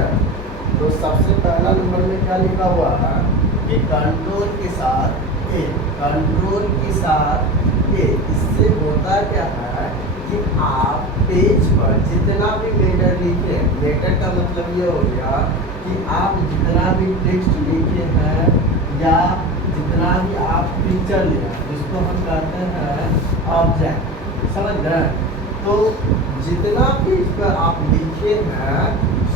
गया। तो सबसे पहला नंबर में क्या लिखा हुआ है कि कंट्रोल के साथ ए, कंट्रोल के साथ ए। इससे होता क्या है कि आप पेज पर जितना भी मैटर लिखे, मैटर का मतलब ये हो गया कि आप जितना भी टेक्स्ट लिखे हैं या जितना भी आप पिक्चर लिया, जिसको हम कहते हैं ऑब्जेक्ट, समझ गए। तो जितना पेज पर आप लिखे हैं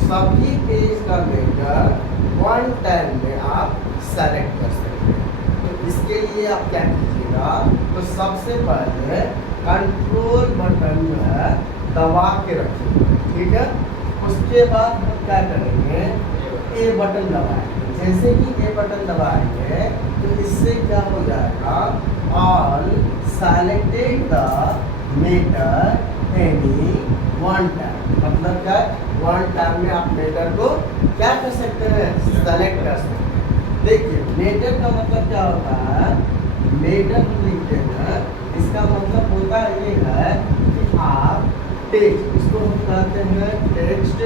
सभी पेज का मैटर वन टाइम में आप सेलेक्ट कर सकते हैं। तो इसके लिए आप क्या कीजिएगा, तो सबसे पहले कंट्रोल बटन जो है दबा के रखिए, ठीक है। उसके बाद हम क्या करेंगे, ए बटन दबाएंगे। जैसे ही ए बटन दबाएंगे तो इससे क्या हो जाएगा, all selected the matter any one time, मतलब क्या, वन टाइम में आप मैटर को क्या कर सकते हैं, सेलेक्ट कर सकते हैं। देखिए मैटर का मतलब क्या होता है, मैटर हम लिखते हैं, इसका मतलब होता ये है कि आप टेक्स्ट, इसको हम कहते हैं टेक्स्ट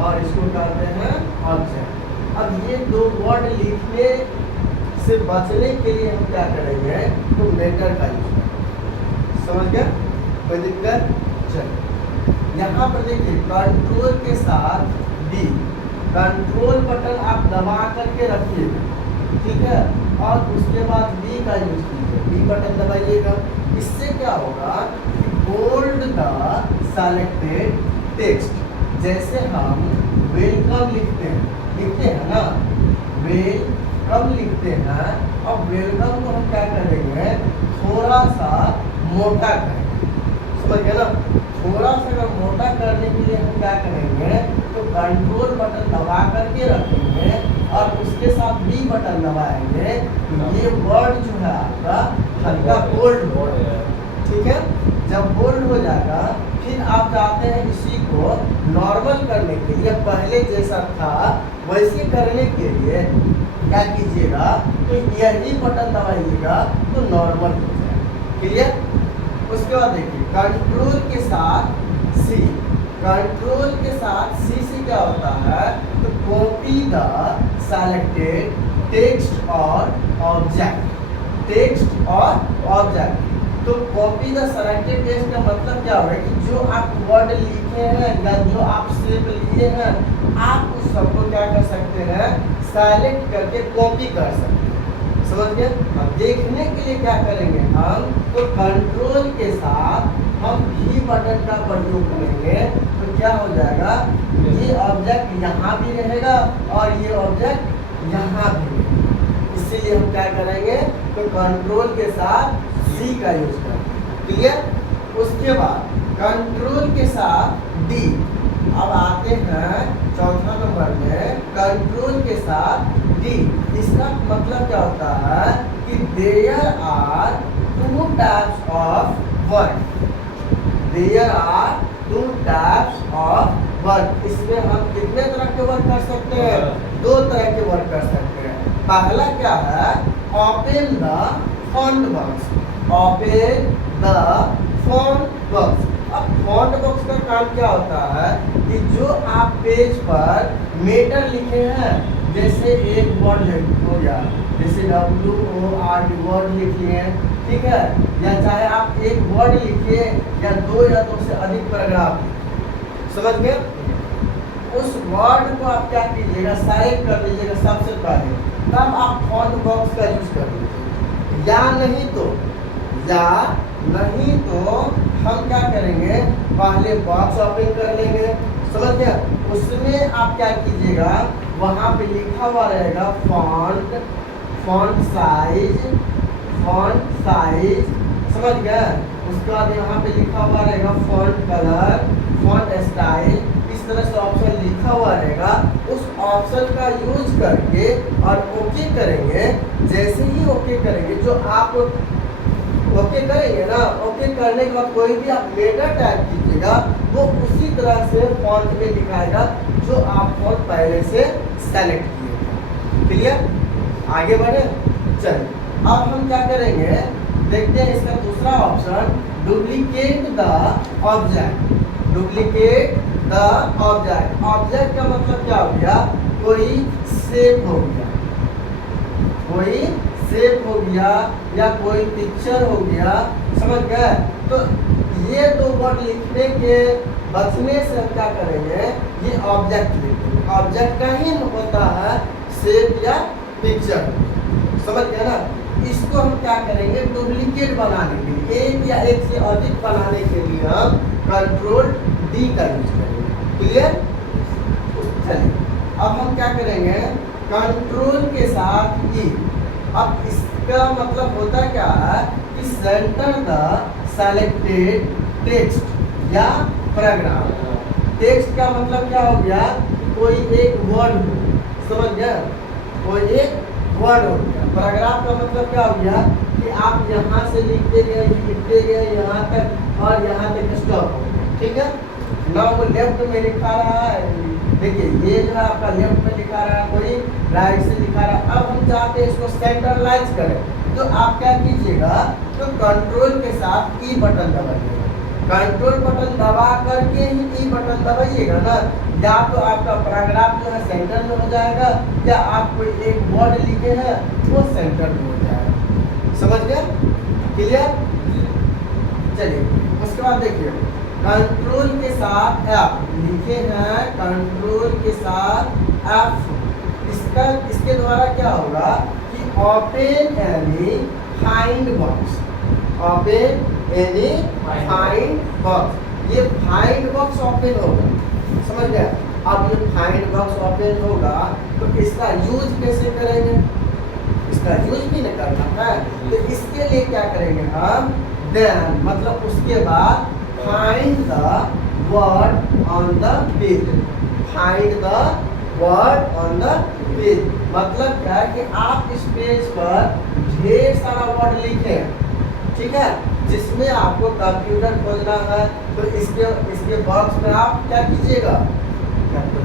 और इसको कहते हैं ऑब्जेक्ट। अब ये दो वर्ड लिखने से बचने के लिए हम क्या करेंगे, तो मैटर का यूज करेंगे। समझ गया, कोई दिक्कत। चलिए यहाँ पर देखिए कंट्रोल के साथ डी, कंट्रोल बटन आप दबा करके रखिएगा, ठीक है। और उसके बाद बी का यूज कीजिए, बी बटन दबाइएगा। इससे क्या होगा कि बोल्ड द सेलेक्टेड टेक्स्ट। जैसे हम वेलकम लिखते हैं ना, वेलकम लिखते हैं, और वेलकम को हम क्या करेंगे, थोड़ा सा मोटा करेंगे, समझ गए ना। थोड़ा सा अगर मोटा करने के लिए हम क्या करेंगे, तो कंट्रोल बटन दबा करके रखेंगे और उसके साथ बी बटन दबाएंगे। ये वर्ड जो है आपका हल्का बोल्ड हो, ठीक है। जब बोल्ड हो जाएगा फिर आप चाहते हैं इसी को नॉर्मल करने के लिए, पहले जैसा था वैसे करने के लिए क्या कीजिएगा, तो यही बटन दबाइएगा तो नॉर्मल हो जाएगा, क्लियर। उसके बाद देखिए कंट्रोल के साथ सी, कंट्रोल के साथ सी से क्या होता है, तो कॉपी द सेलेक्टेड टेक्स्ट और ऑब्जेक्ट, टेक्स्ट और ऑब्जेक्ट। तो कॉपी द सेलेक्टेड टेक्स्ट का मतलब क्या होगा कि जो आप वर्ड लिखे हैं या जो आप शेप लिए हैं, आप उस सबको क्या कर सकते हैं, सेलेक्ट करके कॉपी कर सकते हैं, समझ गए। अब देखने के लिए क्या करेंगे हम, तो कंट्रोल के साथ हम भी बटन का प्रयोग करेंगे, तो क्या हो जाएगा, ये ऑब्जेक्ट यहाँ भी रहेगा और ये ऑब्जेक्ट यहाँ भी रहेगा। इसीलिए हम क्या करेंगे, तो कंट्रोल के साथ सी का यूज करेंगे, क्लियर। उसके बाद कंट्रोल के साथ डी। अब आते हैं चौथा नंबर में, कंट्रोल के साथ डी। इसका मतलब क्या होता है कि there are two types of work, there are two types of work. इसमें हम कितने तरह के वर्क कर सकते हैं, दो तरह के वर्क कर सकते हैं। पहला क्या है, open the font box, open the font box. अब फॉन्ट बॉक्स का काम क्या होता है कि जो आप पेज पर मैटर लिखे हैं, जैसे एक वर्ड हो गया, जैसे WORD वर्ड लिख लिए, ठीक है, या चाहे आप एक वर्ड लिखिए या दो से अधिक पैराग्राफ, समझ गए। उस वर्ड को आप क्या कीजिएगा, सेलेक्ट कर लीजिएगा सबसे पहले, तब आप फॉन्ट बॉक्स का यूज कर लीजिए। या नहीं तो हम क्या करेंगे, पहले बॉक्स ओपन कर लेंगे, समझ गया। उसमें आप क्या कीजिएगा, वहाँ पे लिखा हुआ रहेगा फॉन्ट साइज, समझ गए। उसके बाद यहाँ पे लिखा हुआ रहेगा फॉन्ट कलर, फॉन्ट स्टाइल, इस तरह से ऑप्शन लिखा हुआ रहेगा। उस ऑप्शन का यूज करके और ओके करेंगे। जैसे ही ओके करेंगे, जो आप ओके करेंगे ना, ओके करने के बाद कोई भी आप मैटर टाइप कीजिएगा, वो उसी तरह से फॉन्ट में दिखाएगा जो आप फॉन्ट पहले से सेलेक्ट किए, क्लियर। आगे बढ़े, चलिए अब हम क्या करेंगे, देखते हैं इसका दूसरा option, duplicate the object, duplicate the object. Object का मतलब क्या हो गया, कोई शेप हो गया, कोई शेप हो गया या कोई पिक्चर हो गया, समझ गए। तो ये दो वर्ड लिखने के बचने से हम क्या करेंगे, ये ऑब्जेक्ट लिखेंगे। ऑब्जेक्ट का ही होता है शेप या पिक्चर, समझ गए ना। इसको हम क्या करेंगे, डुप्लीकेट बनाने के लिए, एक या एक से अधिक बनाने के लिए हम कंट्रोल डी का यूज करेंगे। क्लियर। चलिए अब हम क्या करेंगे, कंट्रोल के साथ ई। अब इसका मतलब होता क्या है कि सेंटर द सेलेक्टेड टेक्स्ट या पैराग्राफ। टेक्स्ट का मतलब क्या हो गया, कोई एक वर्ड हो, समझ गए, कोई एक वर्ड हो गया। पैराग्राफ का मतलब क्या हो गया कि आप यहाँ से लिखते गए यहाँ तक और यहाँ तक स्टॉप हो गया, ठीक है ना। वो लेफ्ट में लिखा रहा है, देखिए ये जो है आपका लेफ्ट में लिखा रहा है, कोई राइट से लिखा रहा है। अब हम चाहते हैं इसको सेंटरलाइज करें, तो आप क्या कीजिएगा, तो कंट्रोल के साथ ई बटन दबाइएगा। कंट्रोल बटन दबा करके ही ई बटन दबाइएगा ना, या तो आपका पैराग्राफ जो है सेंटर में हो जाएगा, या आप कोई एक वर्ड लिखे हैं वो सेंटर में हो जाएगा, समझ गए, क्लियर। चलिए उसके बाद देखिए, कंट्रोल के साथ एफ लिखे हैं, कंट्रोल के साथ एफ। इसके द्वारा क्या होगा कि open any find box, open any find box. ये फाइंड बॉक्स ओपन होगा, समझ गए। अब ये फाइंड बॉक्स ओपन होगा तो इसका यूज कैसे करेंगे, इसका यूज भी नहीं करना है, तो इसके लिए क्या करेंगे हम, देन मतलब उसके बाद find the word on the page. Find the word on the page मतलब क्या है कि आप इस पेज पर ढेर सारा वर्ड लिखे, ठीक है, जिसमें आपको कंप्यूटर खोजना है, तो इसके बॉक्स में आप क्या कीजिएगा,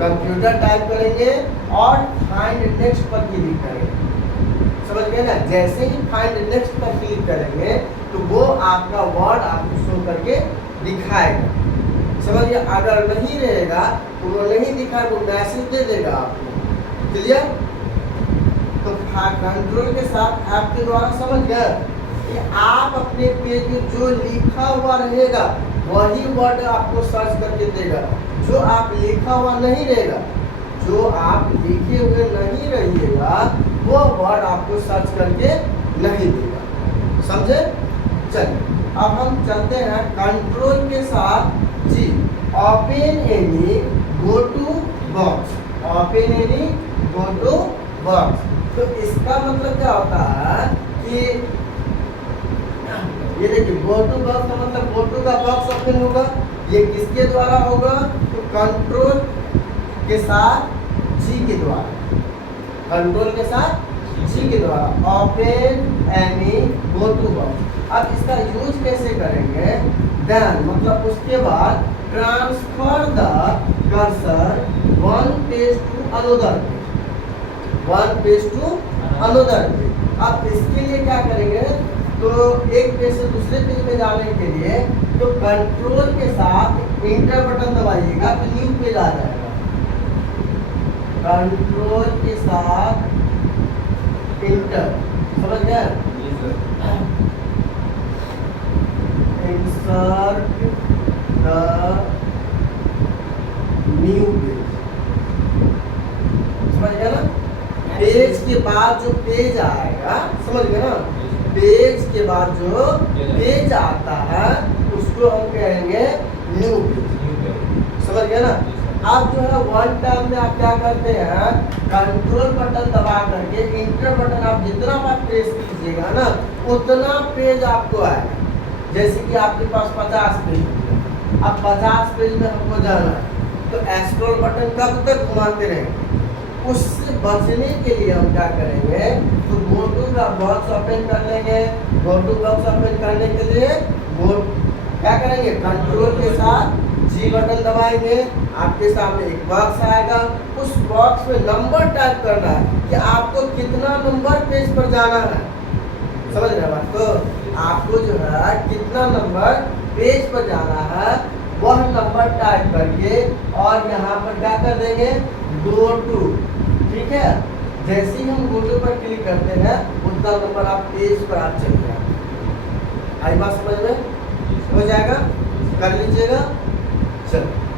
कंप्यूटर टाइप करेंगे और फाइंड नेक्स्ट पर क्लिक करेंगे, समझ गए ना। जैसे ही फाइंड नेक्स्ट पर क्लिक करेंगे तो वो आपका वर्ड आपको शो करके दिखाएगा, समझिए। अगर नहीं रहेगा तो वो नहीं दिखाएगा, वो मैसेज दे देगा आपको, क्लियर। तो कंट्रोल के साथ आपके द्वारा समझ गए कि आप अपने पेज में जो लिखा हुआ रहेगा वही वर्ड आपको सर्च करके देगा। जो आप लिखा हुआ नहीं रहेगा, जो आप लिखे हुए नहीं रहिएगा, वो वर्ड आपको सर्च करके नहीं देगा, समझे। चलिए अब हम चलते हैं कंट्रोल के साथ जी, open any go to box, open any go to box. तो इसका मतलब क्या होता है कि ये देखिए, गो टू बॉक्स का मतलब गो टू का बॉक्स ओपन होगा। ये किसके द्वारा होगा, तो कंट्रोल के साथ जी के द्वारा, कंट्रोल के साथ जी के द्वारा open any go to box. अब इसका यूज कैसे करेंगे, देन मतलब उसके बाद transfer the cursor one page to another page, one page to another page. अब इसके लिए क्या करेंगे, तो एक पेज से दूसरे पेज में जाने के लिए तो कंट्रोल के साथ इंटर बटन दबाइएगा तो न्यू पेज आ जाएगा। कंट्रोल के साथ इंटर, समझ गए, इंसर्ट द न्यू पेज, समझ गए ना। पेज के बाद जो पेज आएगा, समझ गए ना, पेज के बाद जो पेज आता है उसको हम कहेंगे न्यू पेज, समझ गए ना। आप जो है वन टाइम में आप क्या करते हैं, कंट्रोल बटन दबा करके इंटर बटन आप जितना बार प्रेस कीजिएगा ना उतना पेज आपको आएगा। जैसे कि आपके पास 50 पेज, अब 50 पेज में हमको जाना है तो स्क्रॉल बटन कब तक घुमाते रहेंगे। उससे बचने के लिए हम क्या करेंगे, तो गो टू का बॉक्स ओपन कर लेंगे। गो टू बॉक्स ओपन करने के लिए क्या करेंगे, कंट्रोल के साथ जी बटन दबाएंगे, आपके सामने एक बॉक्स आएगा। उस बॉक्स में नंबर टाइप करना है कि आपको कितना नंबर पेज पर जाना है, समझ रहे बात। तो आपको जो है कितना नंबर पेज पर जाना है वह नंबर टाइप करके और यहाँ पर क्या कर देंगे, गो टू। ठीक है, जैसे ही हम गो टू पर क्लिक करते हैं उतना नंबर आप पेज पर आप चले जाएंगे। आई बात समझ में? हो जाएगा, कर लीजिएगा। चलो।